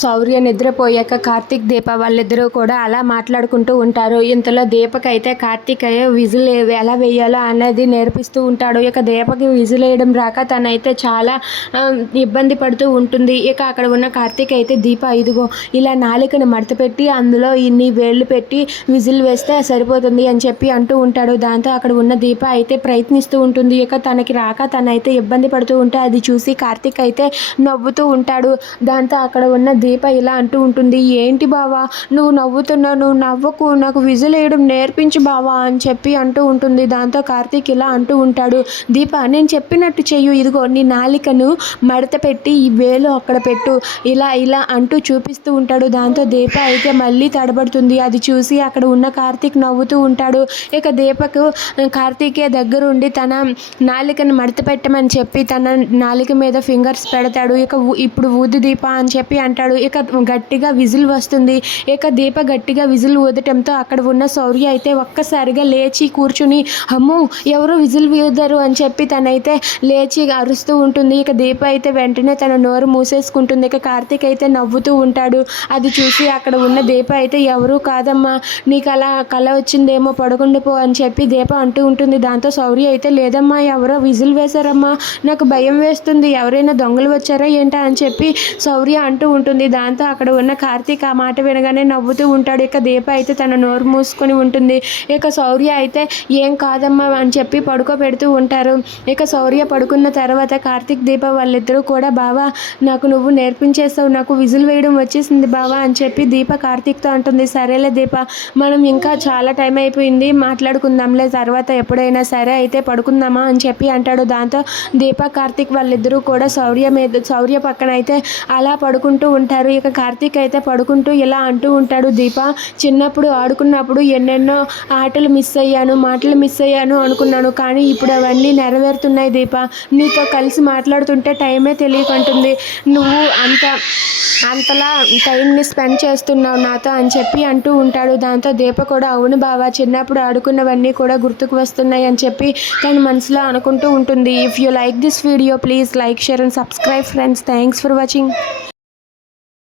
శౌర్య నిద్రపోయాక కార్తీక్ దీప వాళ్ళిద్దరూ కూడా అలా మాట్లాడుకుంటూ ఉంటారు. ఇంతలో దీపక్ అయితే కార్తీక్ అయ్యే విజిల్ ఎలా వేయాలో అనేది నేర్పిస్తూ ఉంటాడు. ఇక దీపకి విజిల్ వేయడం రాక తనైతే చాలా ఇబ్బంది పడుతూ ఉంటుంది. ఇక అక్కడ ఉన్న కార్తీక్ అయితే దీప ఇదిగో ఇలా నాలికను మడతపెట్టి అందులో ఇన్ని వేళ్ళు పెట్టి విజిల్ వేస్తే సరిపోతుంది అని చెప్పి అంటూ ఉంటాడు. దాంతో అక్కడ ఉన్న దీప అయితే ప్రయత్నిస్తూ ఉంటుంది. ఇక తనకి రాక తనైతే ఇబ్బంది పడుతూ ఉంటే అది చూసి కార్తీక్ అయితే నవ్వుతూ ఉంటాడు. దాంతో అక్కడ ఉన్న దీప ఇలా అంటూ ఉంటుంది ఏంటి బావా? నువ్వు నవ్వుతున్నావు నువ్వు నవ్వకు నాకు విజిల్ వేయడం నేర్పించు బావా అని చెప్పి అంటూ ఉంటుంది. దాంతో కార్తీక్ ఇలా అంటూ ఉంటాడు దీప నేను చెప్పినట్టు చెయ్యు. ఇదిగో నీ నాలికను మడత పెట్టి ఈ వేలు అక్కడ పెట్టు. ఇలా ఇలా అంటూ చూపిస్తూ ఉంటాడు. దాంతో దీప అయితే మళ్ళీ తడబడుతుంది. అది చూసి అక్కడ ఉన్న కార్తీక్ నవ్వుతూ ఉంటాడు. ఇక దీపకు కార్తీకే దగ్గరుండి తన నాలికను మడత పెట్టమని చెప్పి తన నాలిక మీద ఫింగర్స్ పెడతాడు. ఇక ఇప్పుడు ఊదు దీప అని చెప్పి అంటాడు. ఇక గట్టిగా విజిల్ వస్తుంది. ఇక దీప గట్టిగా విజిల్ ఊదటంతో అక్కడ ఉన్న శౌర్య అయితే ఒక్కసారిగా లేచి కూర్చుని అమ్మో ఎవరో విజిల్ వీదరు అని చెప్పి తనైతే లేచి అరుస్తూ ఉంటుంది. ఇక దీప అయితే వెంటనే తన నోరు మూసేసుకుంటుంది. ఇక కార్తీక్ అయితే నవ్వుతూ ఉంటాడు. అది చూసి అక్కడ ఉన్న దీప అయితే ఎవరు? కాదమ్మా నీకు అలా కళ వచ్చిందేమో పడుకుండిపో అని చెప్పి దీప అంటూ ఉంటుంది. దాంతో శౌర్య అయితే లేదమ్మా ఎవరో విజిల్ వేశారమ్మా నాకు భయం వేస్తుంది. ఎవరైనా దొంగలు వచ్చారా ఏంటా? అని చెప్పి శౌర్య అంటూ ఉంటుంది. దాంతో అక్కడ ఉన్న కార్తీక్ ఆ మాట వినగానే నవ్వుతూ ఉంటాడు. ఇక దీప అయితే తన నోరు మూసుకొని ఉంటుంది. ఇక శౌర్య అయితే ఏం కాదమ్మా అని చెప్పి పడుకోబెడుతూ ఉంటారు. ఇక శౌర్య పడుకున్న తర్వాత కార్తీక్ దీప వాళ్ళిద్దరూ కూడా బావా నాకు నువ్వు నేర్పించేస్తావు. నాకు విజిల్ వేయడం వచ్చేసింది బావా అని చెప్పి దీప కార్తీక్తో అంటుంది. సరేలే దీప మనం ఇంకా చాలా టైం అయిపోయింది. మాట్లాడుకుందాంలే. తర్వాత ఎప్పుడైనా సరే అయితే పడుకుందామా అని చెప్పి అంటాడు. దాంతో దీప కార్తీక్ వాళ్ళిద్దరూ కూడా శౌర్య మీద శౌర్య పక్కన అయితే అలా పడుకుంటూ ఉంటారు. ఇక కార్తీక్ అయితే పడుకుంటూ ఇలా అంటూ ఉంటాడు దీప చిన్నప్పుడు ఆడుకున్నప్పుడు ఎన్నెన్నో ఆటలు మిస్ అయ్యాను మాటలు మిస్ అయ్యాను అనుకున్నాను కానీ ఇప్పుడు అవన్నీ నెరవేరుతున్నాయి దీప. నీతో కలిసి మాట్లాడుతుంటే టైమే తెలియకుంటుంది. నువ్వు అంత అంతలా టైంని స్పెండ్ చేస్తున్నావు నాతో అని చెప్పి అంటూ ఉంటాడు. దాంతో దీప కూడా అవును బావా చిన్నప్పుడు ఆడుకున్నవన్నీ కూడా గుర్తుకు వస్తున్నాయి అని చెప్పి తన మనసులో అనుకుంటూ ఉంటుంది. If you like this video please like share and subscribe friends thanks for watching